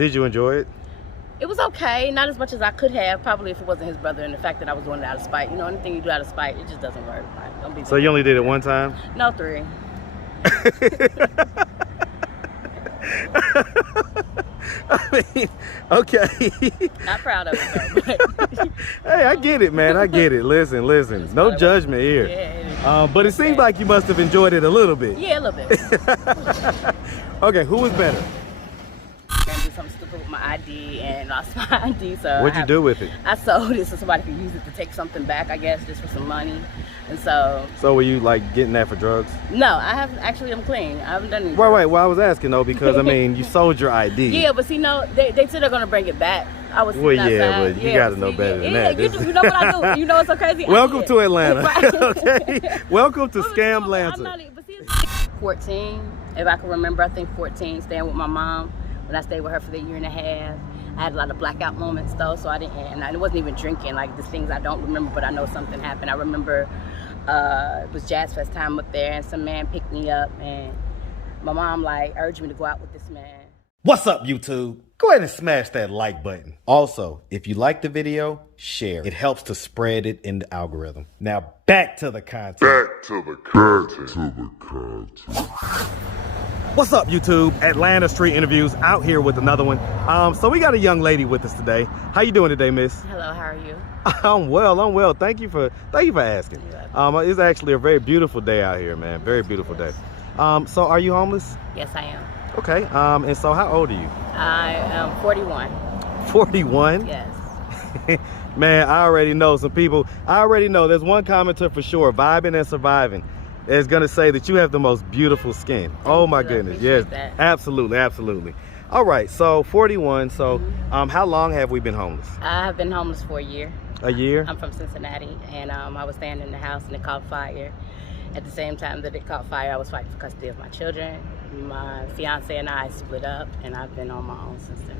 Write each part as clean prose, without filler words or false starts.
Did you enjoy it? It was okay, not as much as I could have, probably if it wasn't his brother and the fact that I was doing it out of spite. You know, anything you do out of spite, it just doesn't work. Like, don't be So you only did it one time? No, 3. I mean, okay. Not proud of it though. But Hey, I get it, man. I get it. Listen. No judgment here. Yeah, But it seems like you must have enjoyed it a little bit. yeah, a little bit. Okay, who was better? And do something stupid with my ID and lost my ID. So What'd you do with it? I sold it so somebody could use it to take something back, I guess, just for some money. And so. So were you like getting that for drugs? No, I haven't. Actually, I'm clean. I haven't done anything. Right. Well, I was asking though because I mean you sold your ID. Yeah, but see, no, they said they're gonna bring it back. I was Well, outside. yeah, but you gotta know better than that. You know what I do. You know what's so crazy? Welcome to Atlanta. Right. Okay. Welcome to Scam I'm Atlanta. not, but see, 14, if I can remember, I think 14, staying with my mom. When I stayed with her for the year and a half, I had a lot of blackout moments though, so I didn't, and I wasn't even drinking, like the things I don't remember, but I know something happened. I remember it was Jazz Fest time up there, and some man picked me up, and my mom like urged me to go out with this man. What's up, YouTube? Go ahead and smash that like button. Also, if you like the video, share. It helps to spread it in the algorithm. Now, back to the content. What's up, YouTube? Atlanta Street Interviews out here with another one. So we got a young lady with us today. How you doing today, miss? Hello, how are you? I'm well. Thank you for asking. It's actually a very beautiful day out here, man. Very beautiful day. So are you homeless? Yes, I am. Okay. And so how old are you? I am 41. 41? Yes. Man, I already know some people. I already know there's one commenter for sure, vibing and surviving, is gonna say that you have the most beautiful skin. Oh my goodness. Yes, that. absolutely. All right, so 41. So how long have we been homeless? I have been homeless for a year. A year? I'm from Cincinnati, and I was staying in the house and it caught fire. At the same time that it caught fire, I was fighting for custody of my children. My fiance and I split up, and I've been on my own since then.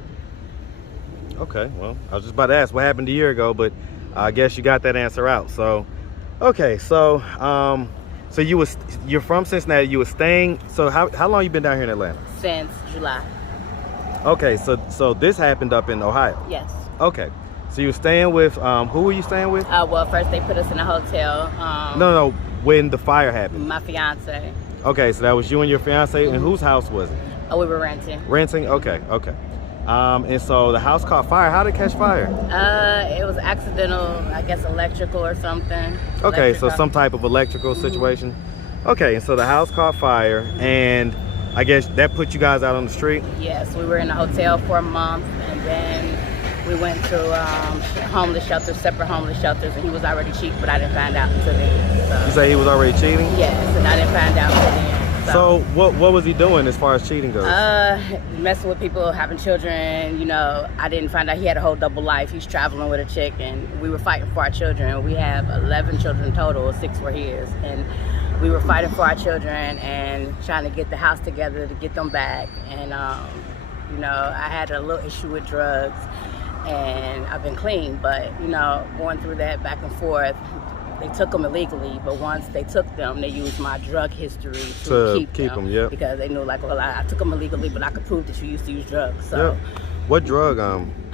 Okay, well, I was just about to ask what happened a year ago, but I guess you got that answer out. So, okay, so so you're from Cincinnati. You were staying. So how long you been down here in Atlanta? Since July. Okay, so this happened up in Ohio. Yes. Okay, so you were staying with who were you staying with? Well, first they put us in a hotel. No, when the fire happened. My fiance. Okay, so that was you and your fiance, and whose house was it? Oh, we were renting. Renting? Okay. And so the house caught fire. How did it catch fire? It was accidental, I guess electrical or something. Okay, so some type of electrical situation. Okay, and so the house caught fire, and I guess that put you guys out on the street? Yes, we were in a hotel for a month, and then we went to homeless shelters, separate homeless shelters, and he was already cheating, but I didn't find out until then. So. You say he was already cheating? Yes, and I didn't find out until then. So what was he doing as far as cheating goes? Messing with people, having children. You know, I didn't find out he had a whole double life. He's traveling with a chick, and we were fighting for our children. We have 11 children total, 6 were his, and we were fighting for our children and trying to get the house together to get them back. And you know, I had a little issue with drugs, and I've been clean, but you know, going through that back and forth. They took them illegally, but once they took them, they used my drug history to keep them. Yep. Because they knew, like, well, I took them illegally, but I could prove that you used to use drugs. So, yep. What drug?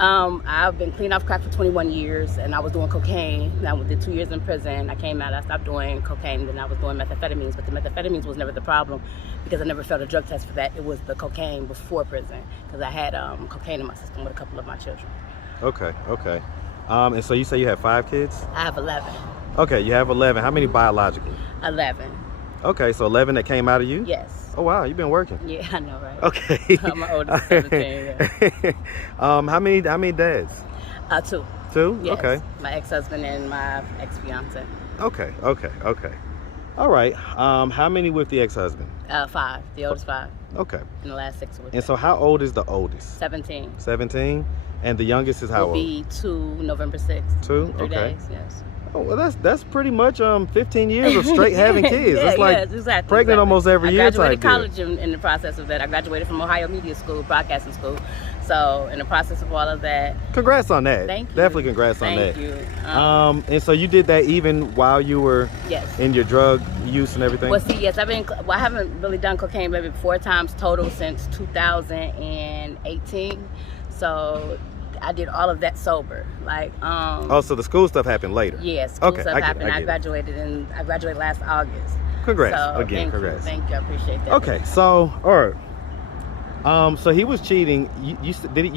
I've been clean off crack for 21 years, and I was doing cocaine. I did 2 years in prison. I came out, I stopped doing cocaine, then I was doing methamphetamines, but the methamphetamines was never the problem because I never failed a drug test for that. It was the cocaine before prison because I had cocaine in my system with a couple of my children. Okay. And so you say you have 5 kids? I have 11. Okay, you have 11. How many biologically? 11. Okay, so 11 that came out of you? Yes. Oh, wow, you've been working. Yeah, I know, right? Okay. My oldest 17, yeah. How many dads? 2. 2? Yes. Okay. My ex-husband and my ex-fiance. Okay. All right. How many with the ex-husband? 5. The oldest 5. Okay. And the last 6 with And so how old is the oldest? 17. 17? And the youngest is how old? Will be 2 November 6th. 2? 3 okay. days, yes. Oh, well, that's pretty much 15 years of straight having kids. Yeah, it's like yes, exactly, pregnant almost every year. I graduated college in the process of that. I graduated from Ohio Media School, broadcasting school. So in the process of all of that, congrats on that. thank you. Definitely congrats on that. Thank you. And so you did that even while you were Yes. in your drug use and everything? Well, see, yes, I haven't really done cocaine maybe 4 times total since 2018. So I did all of that sober. Like, oh, so the school stuff happened later? Yes, school Okay, stuff I get it, happened. I I get it. graduated last August. Congrats. So, Again, congrats. Thank you. I appreciate that. Okay, so all right. So he was cheating. You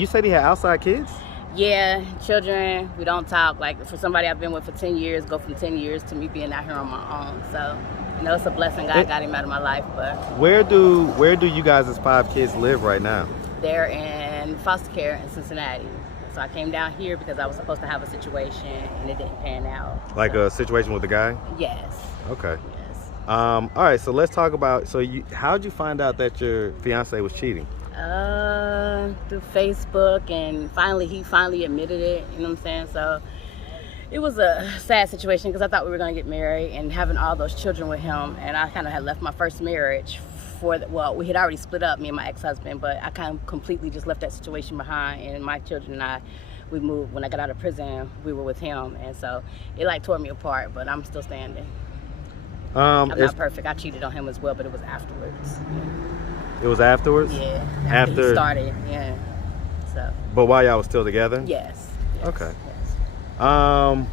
said he had outside kids? Yeah, children, we don't talk. Like, for somebody I've been with for 10 years, go from 10 years to me being out here on my own. So, you know, it's a blessing. God got him out of my life. But Where do you guys' 5 kids live right now? they're in foster care in Cincinnati. So I came down here because I was supposed to have a situation and it didn't pan out. Like a situation with the guy? Yes. Okay. Yes. All right, so let's talk about, how'd you find out that your fiance was cheating? Through Facebook, and he finally admitted it, you know what I'm saying? So it was a sad situation because I thought we were going to get married and having all those children with him, and I kind of had left my first marriage we had already split up, me and my ex-husband, but I kind of completely just left that situation behind, and my children and we moved. When I got out of prison, we were with him, and so it like tore me apart, but I'm still standing. I'm not perfect. I cheated on him as well, but it was afterwards. It was afterwards? Yeah, after he started, yeah. So. But while y'all was still together? Yes. Okay. Yes.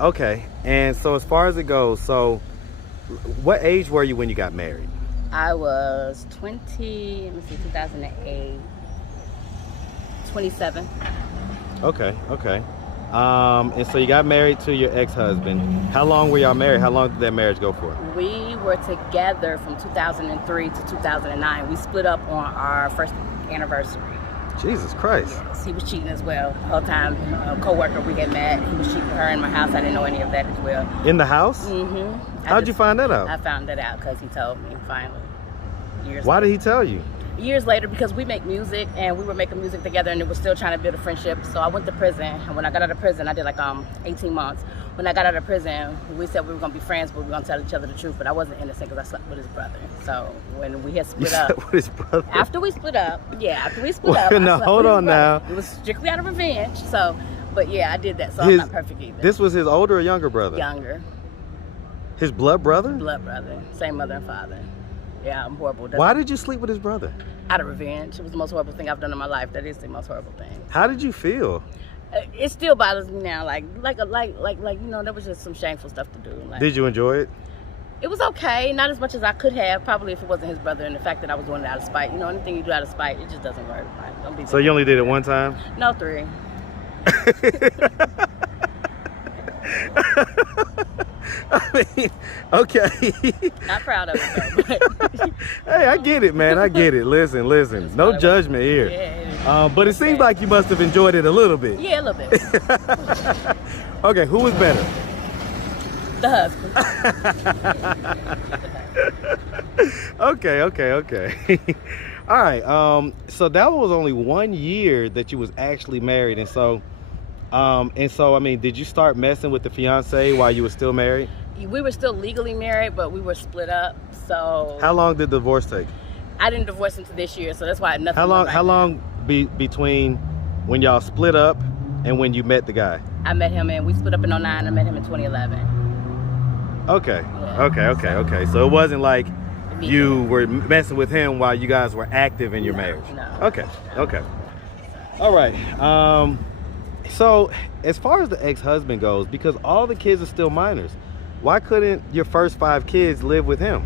Okay, and so as far as it goes, so what age were you when you got married? I was 2008, 27. Okay. And so you got married to your ex-husband. How long were y'all married? How long did that marriage go for? We were together from 2003 to 2009. We split up on our first anniversary. Jesus Christ. Yes, he was cheating as well. The whole time, a co-worker we had met, he was cheating with her in my house. I didn't know any of that as well. In the house? Mm-hmm. How'd you find that out? I found that out because he told me, finally. Why did he tell you? Years later, because we make music and we were making music together and it was still trying to build a friendship. So I went to prison, and when I got out of prison, I did like 18 months. When I got out of prison, we said we were gonna be friends, but we were gonna tell each other the truth. But I wasn't innocent because I slept with his brother. So when we had split up, with his brother? After we split up, up. No, hold on now. It was strictly out of revenge. So, but yeah, I did that. So I'm not perfect either. This was his older or younger brother? Younger. His blood brother? Blood brother, same mother and father. Yeah, I'm horrible. Why did you sleep with his brother? Out of revenge. It was the most horrible thing I've done in my life. That is the most horrible thing. How did you feel? It still bothers me now. Like you know, there was just some shameful stuff to do. Like, did you enjoy it? It was okay, not as much as I could have. Probably if it wasn't his brother, and the fact that I was doing it out of spite. You know, anything you do out of spite, it just doesn't work. Like, don't be. So you only did it one time? No, 3. I mean, okay. Not proud of it though. Hey, I get it, man. I get it. Listen. No judgment here. Yeah, but it seems like you must have enjoyed it a little bit. Yeah, a little bit. Okay, who was better? The husband. Okay. All right. So that was only 1 year that you was actually married, and so I mean, did you start messing with the fiance while you were still married? We were still legally married, but we were split up. So how long did the divorce take? I didn't divorce until this year, so that's why nothing. How long between when y'all split up and when you met the guy? I met him and we split up in 09. I met him in 2011. Okay. Yeah, Okay. So it wasn't like you were messing with him while you guys were active in your marriage. No. Okay. All right. So as far as the ex-husband goes, because all the kids are still minors, why couldn't your first 5 kids live with him?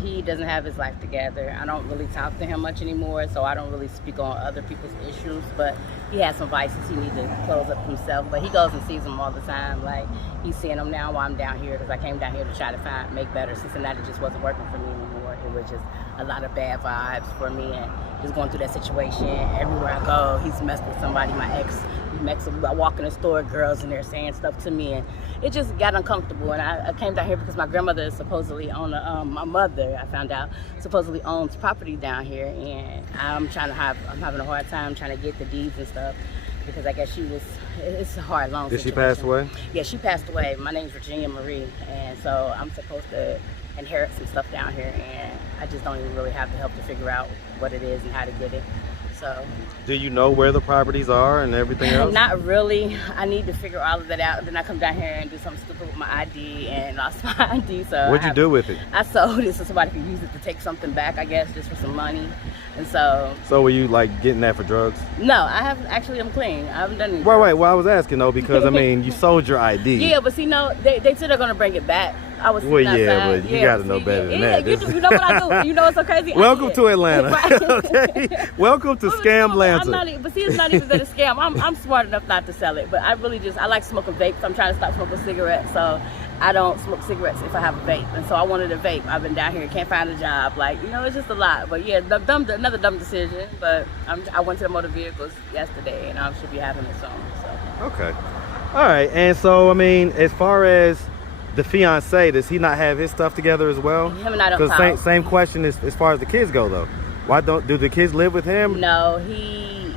He doesn't have his life together. I don't really talk to him much anymore, so I don't really speak on other people's issues, but he has some vices he needs to close up himself, but he goes and sees them all the time. Like, he's seeing them now while I'm down here, because I came down here to try to make better. Cincinnati just wasn't working for me anymore. It was just a lot of bad vibes for me, and just going through that situation. Everywhere I go, he's messed with somebody. My ex, I walk in the store, girls in there saying stuff to me, and it just got uncomfortable. And I came down here because my grandmother is supposedly my mother, I found out, supposedly owns property down here, and I'm having a hard time trying to get the deeds and stuff, because I guess it's a hard, long situation. Did she pass away? Yeah, she passed away. My name's Virginia Marie, and so I'm supposed to inherit some stuff down here, and I just don't even really have the help to figure out what it is and how to get it. So. Do you know where the properties are and everything else? Not really. I need to figure all of that out. Then I come down here and do something stupid with my ID and lost my ID. So What'd you do with it? I sold it so somebody could use it to take something back, I guess, just for some money. And so. So were you like getting that for drugs? No, I have actually. I'm clean. I haven't done anything. Right. Well, I was asking though because I mean you sold your ID. Yeah, but see, no, they said they're gonna bring it back. I was well, outside. yeah, but you gotta know better than that. You know what I do. You know what's so crazy? Welcome to Atlanta. Okay. Welcome to Scam Atlanta. But see, it's not even that a scam. I'm smart enough not to sell it, but I really I like smoking vapes. I'm trying to stop smoking cigarettes, so I don't smoke cigarettes if I have a vape. And so I wanted a vape. I've been down here, can't find a job. Like, you know, it's just a lot. But yeah, another dumb decision. But I went to the motor vehicles yesterday, and I should be having it soon. So. Okay. All right. And so, I mean, as far as the fiance, does he not have his stuff together as well? Him and I don't talk. Because same question as far as the kids go though. Why do the kids live with him? No, him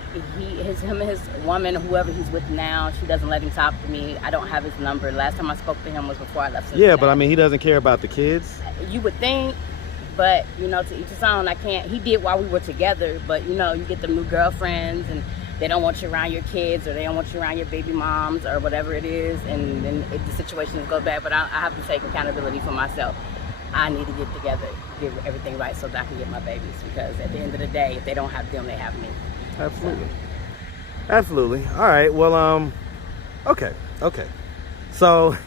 and his woman, whoever he's with now, she doesn't let him talk to me. I don't have his number. Last time I spoke to him was before I left Cincinnati. Yeah, but I mean, he doesn't care about the kids. You would think, but you know, to each his own. I can't. He did while we were together, but you know, you get them new girlfriends and they don't want you around your kids, or they don't want you around your baby moms, or whatever it is, and then the situation goes bad. But I have to take accountability for myself. I need to get together, get everything right, so that I can get my babies. Because at the end of the day, if they don't have them, they have me. Absolutely, absolutely. All right. Well, okay. So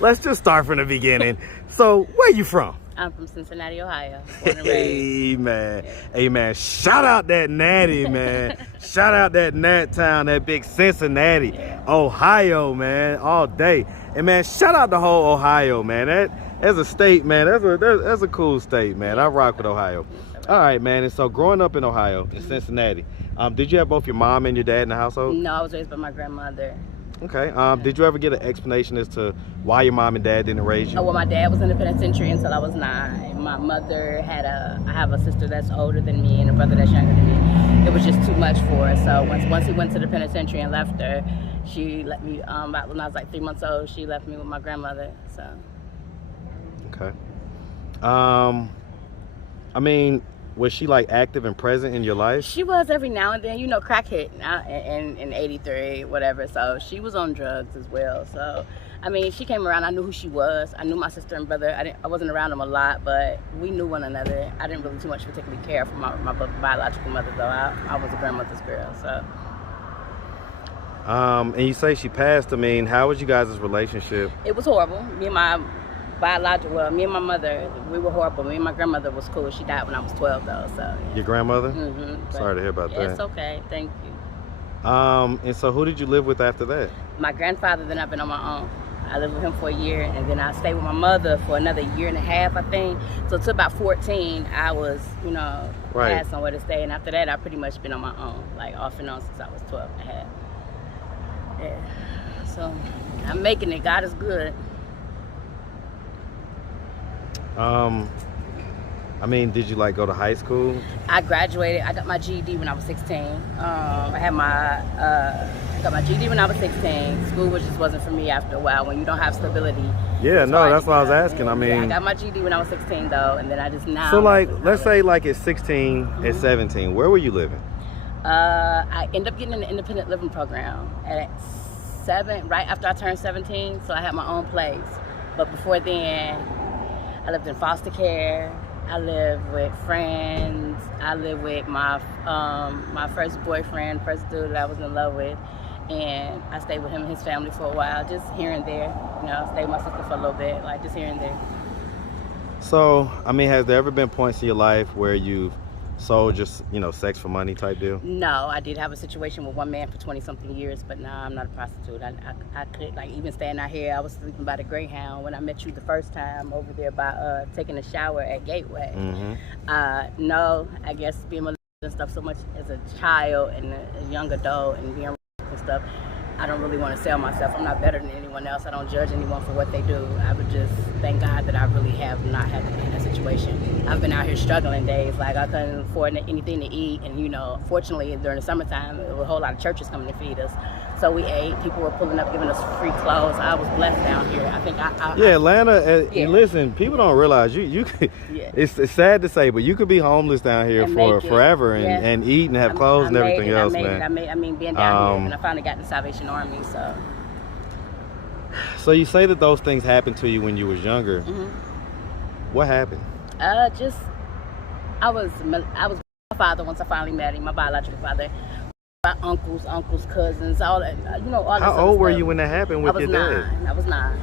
let's just start from the beginning. So where you from? I'm from Cincinnati, Ohio. Born and raised. Hey man, Yeah. hey man, shout out that natty, man. Shout out that nat town, that big Cincinnati, Yeah. Ohio, man, all day. And man, shout out the whole Ohio, man. That's a state, man. That's a cool state, man. I rock with Ohio. All right, man. And so growing up in Ohio, in Cincinnati, did you have both your mom and your dad in the household? No, I was raised by my grandmother. Okay. Did you ever get an explanation as to why your mom and dad didn't raise you? Oh, well, my dad was in the penitentiary until I was 9. My mother I have a sister that's older than me and a brother that's younger than me. It was just too much for her. So once he went to the penitentiary and left her, she let me, about when I was like 3 months old, she left me with my grandmother, so. Okay. I mean, was she like active and present in your life? She was every now and then, you know, crack hit in 83, whatever. So she was on drugs as well. So, I mean, she came around. I knew who she was. I knew my sister and brother. I wasn't around them a lot, but we knew one another. I didn't really too much particularly care for my biological mother, though. I was a grandmother's girl, so. And you say she passed. I mean, how was you guys' relationship? It was horrible. Me and my mother, we were horrible. Me and my grandmother was cool. She died when I was 12, though, so. Yeah. Your grandmother? Mm-hmm. Sorry to hear about that. It's okay. Thank you. And so who did you live with after that? My grandfather, then I've been on my own. I lived with him for a year, and then I stayed with my mother for another 1.5 years, I think. So until about 14, I was, you know, Right. had somewhere to stay. And after that, I've pretty much been on my own, like off and on since I was 12 and a half. Yeah. So I'm making it. God is good. I mean, did you like go to high school? I graduated. I got my GED when I was 16. I got my GED when I was 16. School just wasn't for me after a while. When you don't have stability. Yeah, it's no, hard that's to what I get was up. asking. I mean, Yeah, I got my GED when I was 16 though, and then I just now. so like, let's say like at 16, at 17, where were you living? I ended up getting in the independent living program at 7, right after I turned 17. So I had my own place. But before then, I lived in foster care. I lived with friends. I lived with my first boyfriend, first dude that I was in love with. And I stayed with him and his family for a while, just here and there. You know, stayed with my sister for a little bit, like just here and there. So, I mean, has there ever been points in your life where you've sold just, you know, sex for money type deal? No, I did have a situation with one man for 20-something years, but no, I'm not a prostitute. I could, like, even staying out here, I was sleeping by the Greyhound when I met you the first time over there by taking a shower at Gateway. Mm-hmm. No, I guess being molested and stuff so much as a child and a young adult and being and stuff, I don't really want to sell myself. I'm not better than anyone else. I don't judge anyone for what they do. I would just thank God that I really have not had to be in that situation. I've been out here struggling days, like I couldn't afford anything to eat, and you know, fortunately during the summertime, there were a whole lot of churches coming to feed us. So we ate. People were pulling up, giving us free clothes. I was blessed down here. I think Yeah, Atlanta. Yeah. Listen, people don't realize you could. Yeah. It's sad to say, but you could be homeless down here And for make it. forever and, Yeah. and eat and have clothes and everything else, man. I mean, being down here, and I finally got in the Salvation Army. So you say that those things happened to you when you was younger. What happened? I was with my father once I finally met him, my biological father. My uncles, cousins, all that, all that. How old were you when that happened with your dad? I was 9.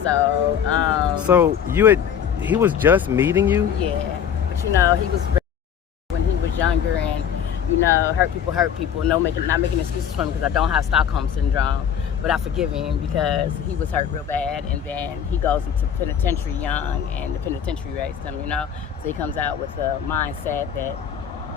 So, So he was just meeting you? Yeah, but he was when he was younger, and hurt people. Not making excuses for him because I don't have Stockholm syndrome, but I forgive him because he was hurt real bad, and then he goes into penitentiary young, and the penitentiary raised him. So he comes out with a mindset that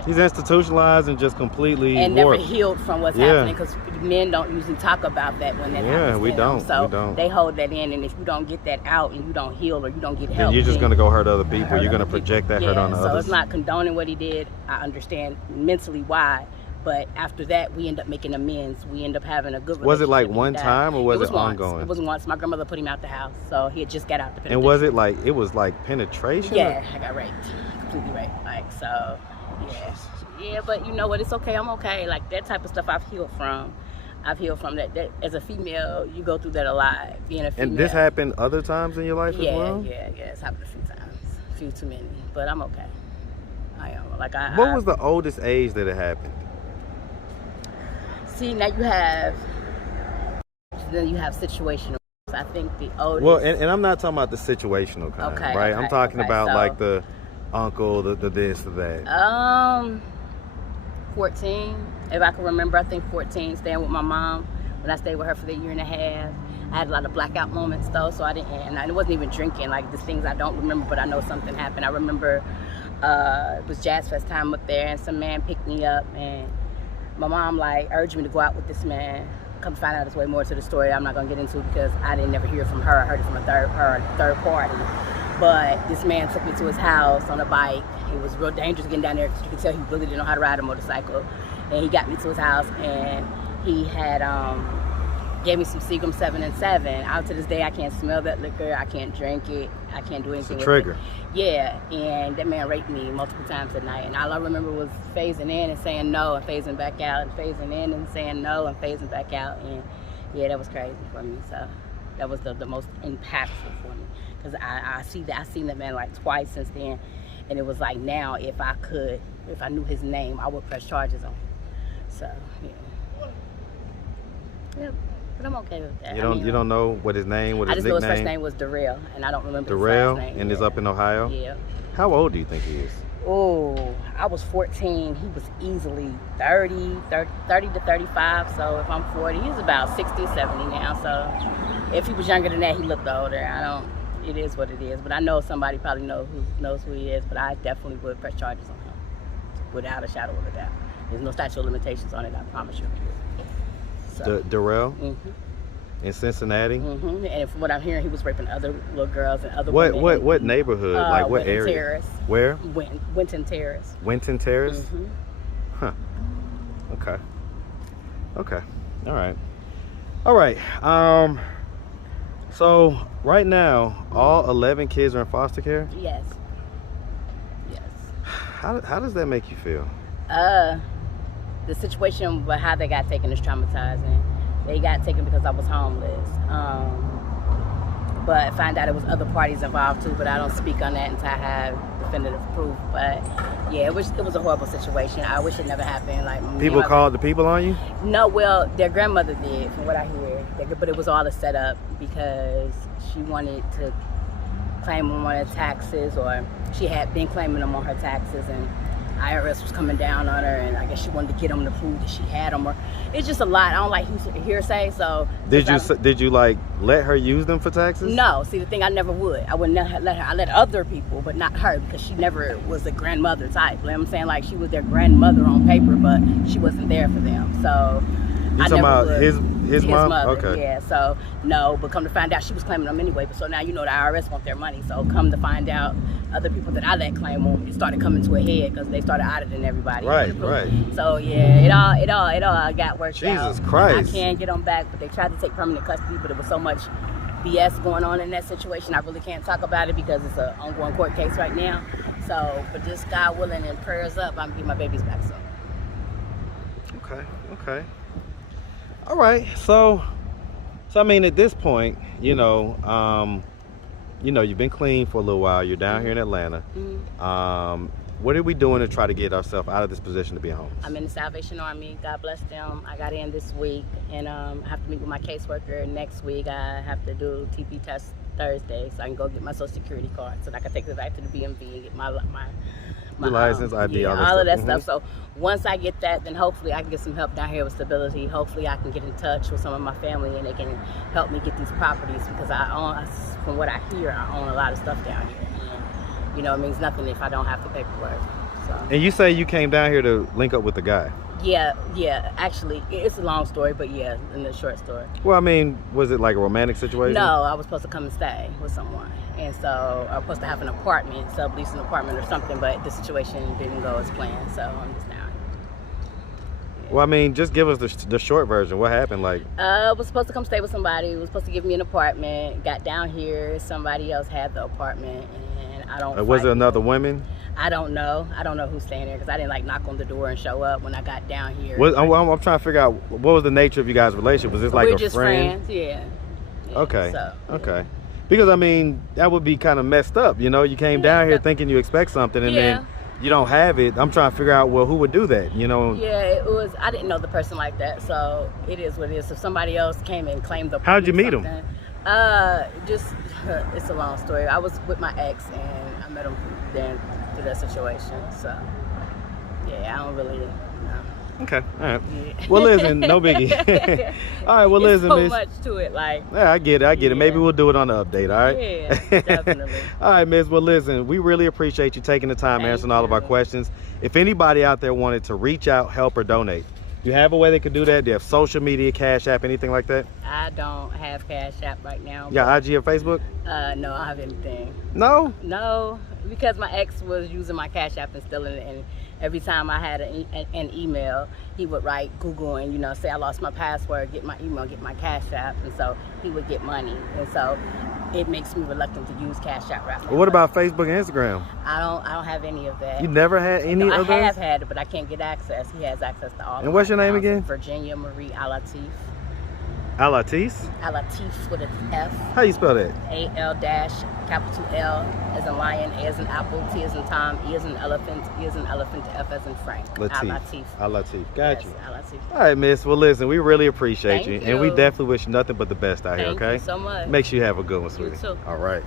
he's institutionalized and just completely and warped. never healed from what's happening, because men don't usually talk about that when that happens. Yeah, we don't. So they hold that in, and if you don't get that out and you don't heal or you don't get help, then you're just going to go hurt other people. You're going to other project people. that hurt on the So others. it's not condoning what he did. I understand mentally why, but after that we end up making amends. We end up having a good relationship. Was it like one time or was it once. ongoing? It was once. My grandmother put him out the house, so he had just got out the penitentiary. And was it like penetration? Yeah, I got raped, completely raped. So, yeah. Yeah, but you know what? It's okay. I'm okay. Like that type of stuff, I've healed from that. As a female, you go through that a lot. Being a female. And this happened other times in your life as well? Yeah. It's happened a few times, a few too many. But I'm okay. I am. What was the oldest age that it happened? See, now you have situational. I think the oldest. Well, and I'm not talking about the situational kind, right? I'm talking about like the uncle, the this, the that. 14, if I can remember. I think 14, staying with my mom. When I stayed with her for the year and a half, I had a lot of blackout moments though, so I didn't, and it wasn't even drinking, like the things I don't remember, but I know something happened. I remember it was Jazz Fest time up there, and some man picked me up, and my mom urged me to go out with this man. Come to find out there's way more to the story I'm not gonna get into because I didn't never hear from her. I heard it from a third party. But this man took me to his house on a bike. It was real dangerous getting down there because you could tell he really didn't know how to ride a motorcycle. And he got me to his house, and he had gave me some Seagram 7 and 7. Out to this day, I can't smell that liquor. I can't drink it. I can't do anything with it. It's a trigger. Yeah, and that man raped me multiple times at night. And all I remember was phasing in and saying no and phasing back out and phasing in and saying no and phasing back out. And yeah, that was crazy for me. So that was the most impactful for me. Because I seen that man twice since then. And it was now, if I knew his name, I would press charges on him. So, yeah. Yep. But I'm okay with that. You don't know what his name, what his nickname? I just know his first name was Darrell, and I don't remember Darrell, his last name. and is up in Ohio? Yeah. How old do you think he is? Oh, I was 14. He was easily 30 to 35. So if I'm 40, he's about 60, 70 now. So if he was younger than that, he looked older. It is what it is. But I know somebody probably knows who he is, but I definitely would press charges on him without a shadow of a doubt. There's no statute of limitations on it, I promise you. So. Darrell? Mm-hmm. In Cincinnati? Mm-hmm. And from what I'm hearing, he was raping other little girls and other women. What neighborhood? What Winton area? Terrace. Where? Winton Terrace. Winton Terrace? Mm-hmm. Huh. Okay. All right. So right now, all 11 kids are in foster care? Yes. How does that make you feel? The situation with how they got taken is traumatizing. They got taken because I was homeless. But find out it was other parties involved too, but I don't speak on that until I have definitive proof. But yeah, it was a horrible situation. I wish it never happened. People called the people on you? No, well, their grandmother did, from what I hear. But it was all a setup because she wanted to claim them on her taxes, or she had been claiming them on her taxes, and IRS was coming down on her, and I guess she wanted to get them to prove that she had them. Or it's just a lot. I don't like hearsay. So did you let her use them for taxes? No. See, the thing, I never would. I would never let her. I let other people, but not her, because she never was a grandmother type. You know what I'm saying? She was their grandmother on paper, but she wasn't there for them. So You talking about his mom? mother. Okay. Yeah. So no, but come to find out, she was claiming them anyway. But so now you know the IRS want their money. So come to find out, other people that I let claim them, it started coming to a head because they started auditing everybody. Right. Right. So yeah, it all got worked out. Jesus Christ. I can't get them back, but they tried to take permanent custody, but it was so much BS going on in that situation. I really can't talk about it because it's an ongoing court case right now. So, but just God willing and prayers up, I'm gonna get my babies back soon. Okay. All right. So I mean, at this point, you've been clean for a little while. You're down here in Atlanta. Mm-hmm. What are we doing to try to get ourselves out of this position to be homeless? I'm in the Salvation Army. God bless them. I got in this week, and I have to meet with my caseworker next week. I have to do a TB test Thursday, so I can go get my Social Security card, so that I can take it back to the BMV and get my license, ID, all of that stuff. So once I get that, then hopefully I can get some help down here with stability. Hopefully I can get in touch with some of my family, and they can help me get these properties because from what I hear, I own a lot of stuff down here. You know, it means nothing if I don't have the paperwork. So. And you say you came down here to link up with the guy? Yeah. Actually, it's a long story, but yeah, in the short story. Well, I mean, was it like a romantic situation? No, I was supposed to come and stay with someone. And so I was supposed to have an apartment, sublease an apartment or something, but the situation didn't go as planned, so I'm just down here. Well, I mean, just give us the short version. What happened? Like, was supposed to come stay with somebody. Was supposed to give me an apartment. Got down here. Somebody else had the apartment, and I don't. Was it another woman? I don't know. I don't know who's staying there because I didn't like knock on the door and show up when I got down here. I'm trying to figure out what was the nature of you guys' relationship. Was this like We're a just friend? friends. Yeah. Okay. So, okay. Because I mean, that would be kind of messed up. You know, you came down here thinking you expect something, and then you don't have it. I'm trying to figure out, well, who would do that? You know? Yeah, it was. I didn't know the person like that, so it is what it is. If somebody else came and claimed the. How'd you meet him? It's a long story. I was with my ex, and I met him then through that situation. So, yeah, I don't really know. Okay, all right. Yeah. Well, listen, no biggie. All right, well, listen, so miss. much to it, like. Yeah, I get it. Maybe we'll do it on the update, all right? Yeah, definitely. All right, miss. Well, listen, we really appreciate you taking the time answering all of our questions. If anybody out there wanted to reach out, help, or donate, you have a way they could do that? Do you have social media, Cash App, anything like that? I don't have Cash App right now. Yeah, IG or Facebook? No, I don't have anything. No? No, because my ex was using my Cash App and stealing it, and every time I had an email, he would write Google and, say I lost my password, get my email, get my Cash App, and so he would get money. And so it makes me reluctant to use Cash App right now. Well, what about Facebook and Instagram? I don't have any of that. You never had any of those? I have had it, but I can't get access. He has access to all of And what's your name again? Virginia Marie Alatif. Alatif? Alatif with an F. How you spell that? AL capital L as in lion, A as in apple, T as in Tom, E as in elephant, E as in elephant, F as in Frank. Alatif. Alatif. Got you. Alatif. All right, miss. Well, listen, we really appreciate Thank you. And we definitely wish you nothing but the best out here, okay? Thank you so much. Make sure you have a good one, sweetie. You too. All right.